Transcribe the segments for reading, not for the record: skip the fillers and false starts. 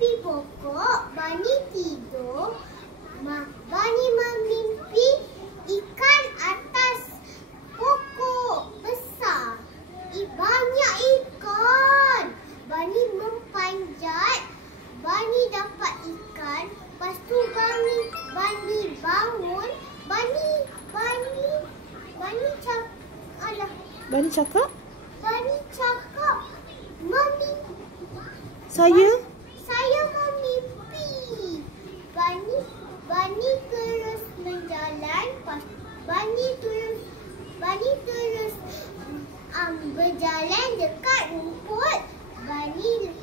tepi pokok, Bani tidur. Bani memimpi ikan atas pokok besar. Banyak ikan. Bani mempanjat. Bani dapat ikan. Lepas tu Bani bangun. Bani cakap? Bani cakap, Mami, saya memimpi. Bani terus menjalan. Bani terus berjalan dekat rumput. Bani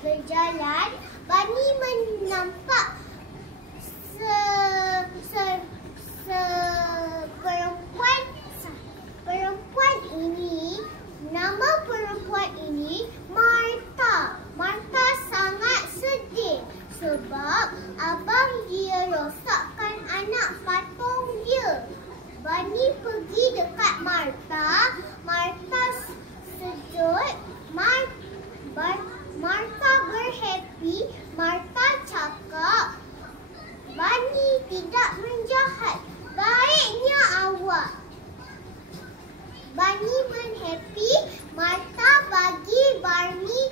berjalan. Bani menampak perempuan ini. Nama perempuan ini Martha. Martha sangat sedih sebab abang dia rosakkan anak patung dia. Bani pergi dekat Martha. Martha sejuk. Martha berhappy. Martha cakap, Bani tidak menjahat. Baiknya awak. Bani menhappy. Martha bagi Bani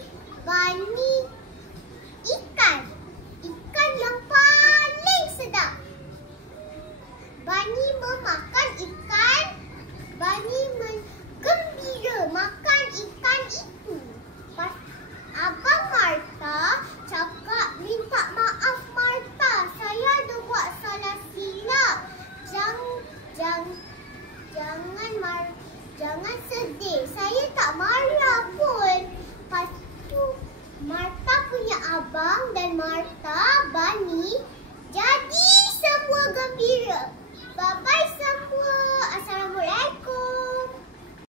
ikan. Ikan yang paling sedap. Bani memakan ikan. Bani gembira makan ikan itu. Abang Martha cakap, minta maaf Martha, saya ada buat salah silap. Jangan sedih, saya tak marah pun. Lepas tu Martha punya abang dan Martha, Bani jadi semua gembira. Bye-bye.